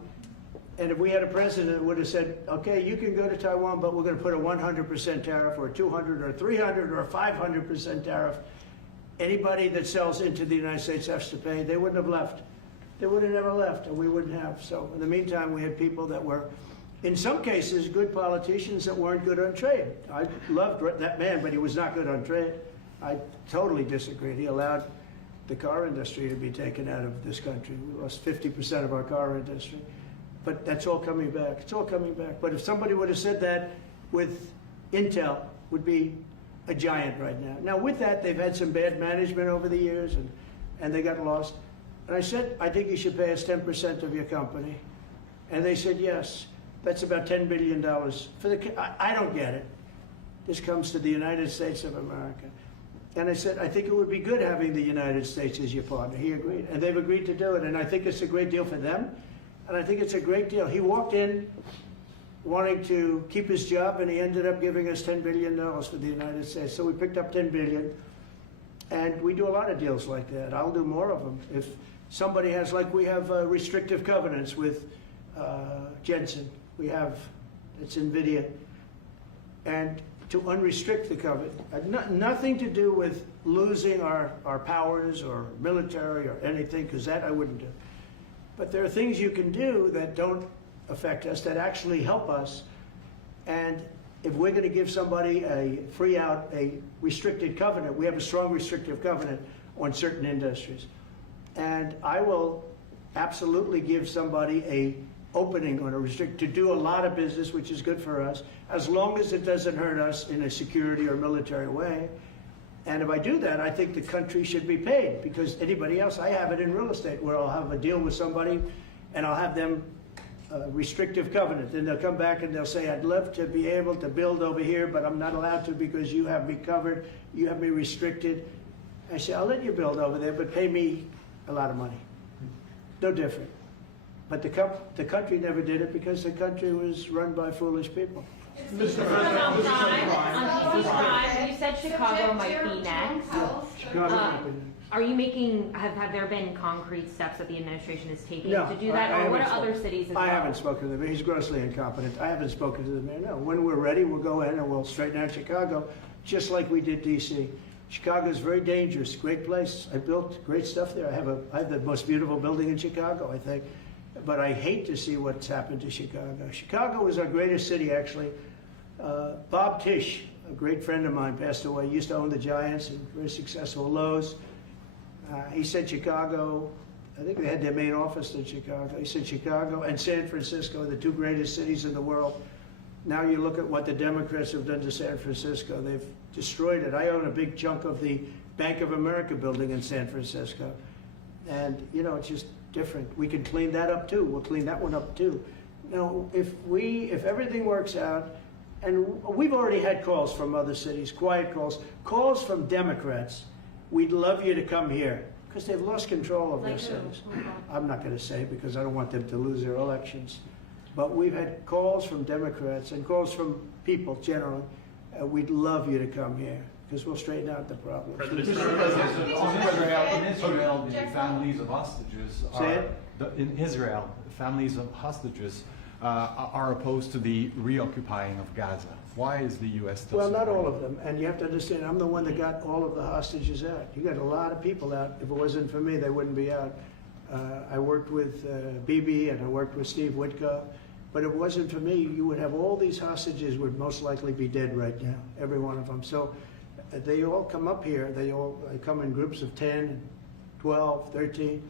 And if we had a president that would have said, okay, you can go to Taiwan, but we're going to put a 100% tariff or a 200 or 300 or a 500% tariff, anybody that sells into the United States has to pay. They wouldn't have left. They would have never left, and we wouldn't have. So in the meantime, we had people that were, in some cases, good politicians that weren't good on trade. I loved that man, but he was not good on trade. I totally disagreed. He allowed the car industry to be taken out of this country. We lost 50% of our car industry. But that's all coming back. It's all coming back. But if somebody would have said that with Intel, would be a giant right now. Now with that, they've had some bad management over the years and they got lost. And I said, I think you should pay us 10% of your company. And they said, yes. That's about $10 billion. I don't get it. This comes to the United States of America. And I said, I think it would be good having the United States as your partner. He agreed. And they've agreed to do it. And I think it's a great deal for them. And I think it's a great deal. He walked in wanting to keep his job, and he ended up giving us $10 billion for the United States. So we picked up $10 billion. And we do a lot of deals like that. I'll do more of them. If somebody has, like we have restrictive covenants with Jensen. We have, it's NVIDIA. And to unrestrict the covenant, nothing to do with losing our powers or military or anything, because that I wouldn't do. But there are things you can do that don't affect us, that actually help us. And if we're going to give somebody a restricted covenant, we have a strong restrictive covenant on certain industries. And I will absolutely give somebody a opening on to do a lot of business, which is good for us, as long as it doesn't hurt us in a security or military way. And if I do that, I think the country should be paid, because anybody else, I have it in real estate where I'll have a deal with somebody and I'll have them restrictive covenant. Then they'll come back and they'll say, I'd love to be able to build over here, but I'm not allowed to because you have me covered, you have me restricted. I say, I'll let you build over there, but pay me a lot of money. No different. But the country never did it because the country was run by foolish people. Mr. President, you said Chicago might be next. Are you making, have there been concrete steps that the administration is taking to do that? Or what are other cities as well? I haven't spoken to them. He's grossly incompetent. I haven't spoken to the mayor. No, when we're ready, we'll go in and we'll straighten out Chicago, just like we did DC. Chicago is very dangerous, great place. I built great stuff there. I have the most beautiful building in Chicago, I think. but I hate to see what's happened to Chicago. Chicago was our greatest city, actually. Bob Tisch, a great friend of mine, passed away. He used to own the Giants and very successful Lowe's. He said Chicago, I think they had their main office in Chicago. He said Chicago and San Francisco are the two greatest cities in the world. Now you look at what the Democrats have done to San Francisco. They've destroyed it. I own a big chunk of the Bank of America building in San Francisco. And, you know, it's just different. We can clean that up too. We'll clean that one up too. You know, if everything works out, and we've already had calls from other cities, quiet calls from Democrats. We'd love you to come here because they've lost control of their cities. I'm not going to say because I don't want them to lose their elections. But we've had calls from Democrats and calls from people generally. We'd love you to come here because we'll straighten out the problem. In Israel, the families of hostages in Israel, families of hostages are opposed to the reoccupying of Gaza. Why is the U.S. still Well, not supporting all of them. And you have to understand, I'm the one that got all of the hostages out. You got a lot of people out. If it wasn't for me, they wouldn't be out. I worked with Bibi and I worked with Steve Witkoff. But if it wasn't for me, you would have all these hostages would most likely be dead right now, every one of them. So they all come up here. They come in groups of 10, 12, 13,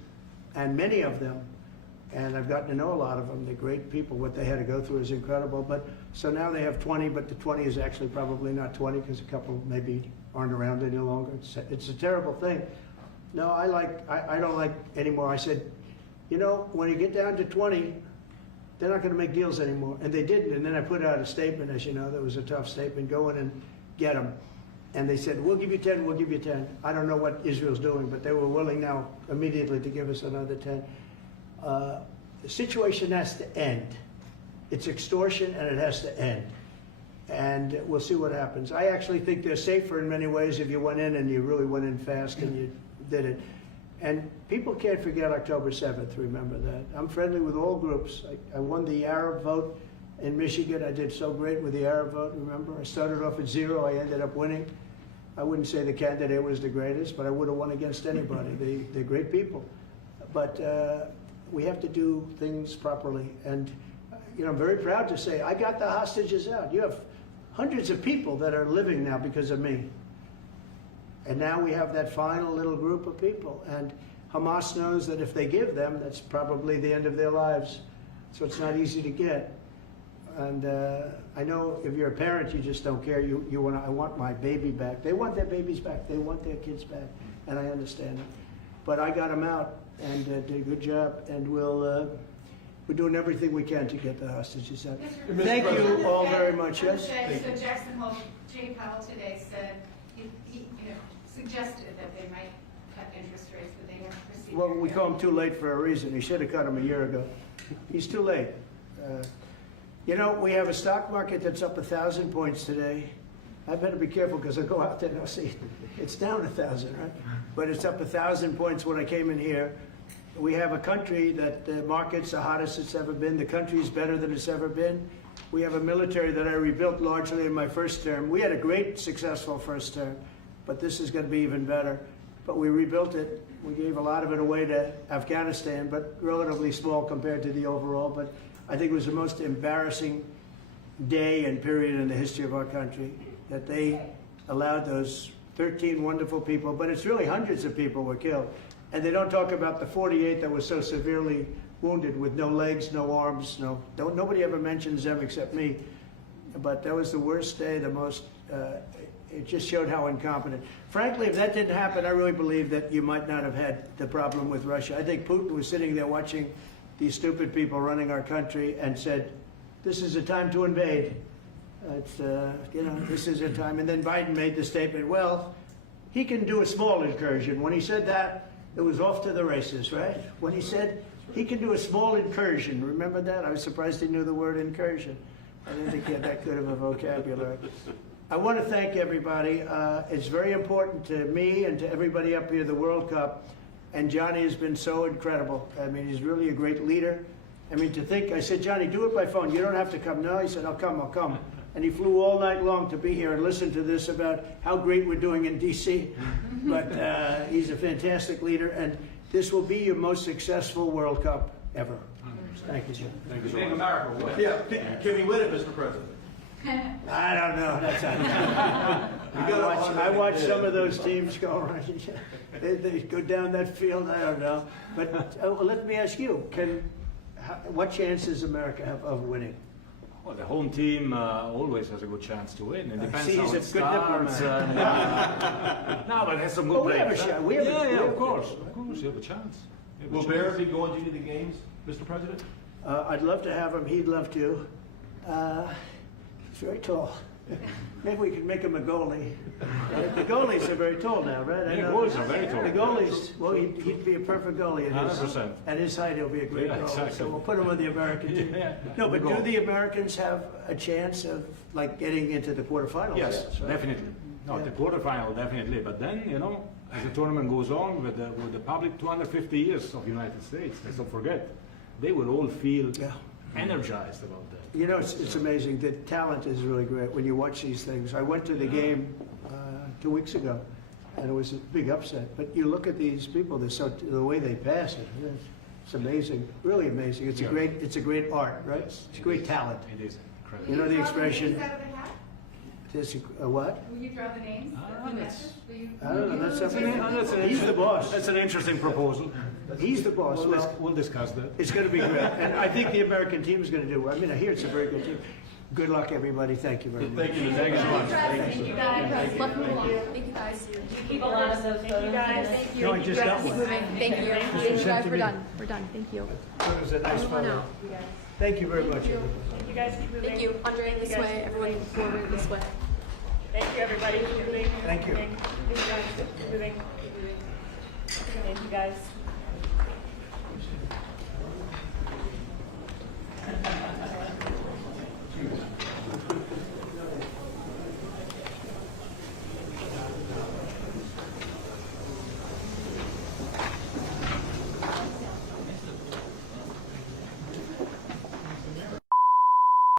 and many of them, and I've gotten to know a lot of them. They're great people. What they had to go through is incredible. But so now they have 20, but the 20 is actually probably not 20 because a couple maybe aren't around any longer. It's a terrible thing. No, I don't like anymore. I said, you know, when you get down to 20, they're not going to make deals anymore. And they didn't. And then I put out a statement, as you know, that was a tough statement, go in and get them. And they said, we'll give you 10, we'll give you 10. I don't know what Israel's doing, but they were willing now immediately to give us another 10. The situation has to end. It's extortion and it has to end. And we'll see what happens. I actually think they're safer in many ways if you went in and you really went in fast and you did it. And people can't forget October 7th, remember that. I'm friendly with all groups. I won the Arab vote in Michigan. I did so great with the Arab vote, remember? I started off at 0, I ended up winning. I wouldn't say the candidate was the greatest, but I would have won against anybody. They're great people. But we have to do things properly. And you know, I'm very proud to say I got the hostages out. You have hundreds of people that are living now because of me. And now we have that final little group of people. And Hamas knows that if they give them, that's probably the end of their lives. So it's not easy to get. And I know if you're a parent, you just don't care. I want my baby back. They want their babies back. They want their kids back. And I understand it. But I got them out and did a good job. And we're doing everything we can to get the hostages out. Thank you all very much. Yes? So Jackson Hole, Jay Powell today said, he suggested that they might cut interest rates, but they haven't proceeded. Well, we call him too late for a reason. He should have cut him a year ago. He's too late. You know, we have a stock market that's up 1,000 points today. I better be careful because I go out there and I'll see it's down 1,000, right? But it's up 1,000 points when I came in here. We have a country that the market's the hottest it's ever been. The country's better than it's ever been. We have a military that I rebuilt largely in my first term. We had a great, successful first term, but this is going to be even better. But we rebuilt it. We gave a lot of it away to Afghanistan, but relatively small compared to the overall. But I think it was the most embarrassing day and period in the history of our country that they allowed those 13 wonderful people, but it's really hundreds of people were killed. And they don't talk about the 48 that were so severely wounded with no legs, no arms, nobody ever mentions them except me. But that was the worst day, the most, it just showed how incompetent. Frankly, if that didn't happen, I really believe that you might not have had the problem with Russia. I think Putin was sitting there watching these stupid people running our country and said, this is a time to invade. It's, this is a time. And then Biden made the statement, well, he can do a small incursion. When he said that, it was off to the races, right? When he said he can do a small incursion, remember that? I was surprised he knew the word incursion. I didn't think he had that good of a vocabulary. I want to thank everybody. It's very important to me and to everybody up here, the World Cup. And Johnny has been so incredible. I mean, he's really a great leader. I mean, to think, I said, Johnny, do it by phone. You don't have to come. No, he said, I'll come. And he flew all night long to be here and listen to this about how great we're doing in D.C. But he's a fantastic leader, and this will be your most successful World Cup ever. Thank you, Jim. Thank you so Make much. America win. Yeah, can we win it, Mr. President? I don't know. That's I watch some of those teams go around. They go down that field. I don't know. But let me ask you: what chance does America have of winning? Well, the home team always has a good chance to win. It depends See, how he's it a good starts. diplomat. No, but there's some good Well, we have a players. shot. We have a- yeah, we have- of course, you have a chance. You have a Will chance. Bear be going to any of the games, Mr. President? I'd love to have him. He'd love to. He's very tall. Maybe we could make him a goalie. The goalies are very tall now, right? I Yeah, know. goalies are very tall. The goalies, well, he'd be a perfect goalie. At his, 100%. at his height, he'll be a great Yeah, goalie. exactly. So we'll put him on the American team. Yeah. No, but Good do goal. the Americans have a chance of like getting into the quarterfinals? Yes, right? definitely. No, Yeah. the quarterfinal definitely. But then, as the tournament goes on with the public 250 years of the United States, let's not forget, they will all feel Yeah. energized about that. You know, it's amazing. The talent is really great when you watch these things. I went to the game 2 weeks ago, and it was a big upset. But you look at these people; the way they pass it. It's amazing, really amazing. It's a great art, right? Yes, It's it great is. talent. It is incredible. You know the expression. Will you draw the names out of the hat? It's a what? Will you draw the names? Ah, of the that's- matches? Will you- I don't know. That's That's something. an He's the boss. That's an interesting proposal. He's the boss. Well, We'll discuss that. it's going to be great, and I think the American team is going to do well. I mean, I hear it's a very good team. Good luck, everybody. Thank you very much. Thank you. Thank you so much. Thank you guys. Luck me along. Thank you guys. Keep a lot of those Thank you guys. Thank you. No, I just got Keep one. moving. Thank you. Thank you guys. We're done. We're done. Thank you. It was a nice photo. Thank you very much, everybody. You guys keep moving. Thank you. Andre, this guys way. keep Everyone moving. forward this way. Thank you, everybody. Keep moving. Thank you. Thank you guys. Keep moving. Thank you, guys.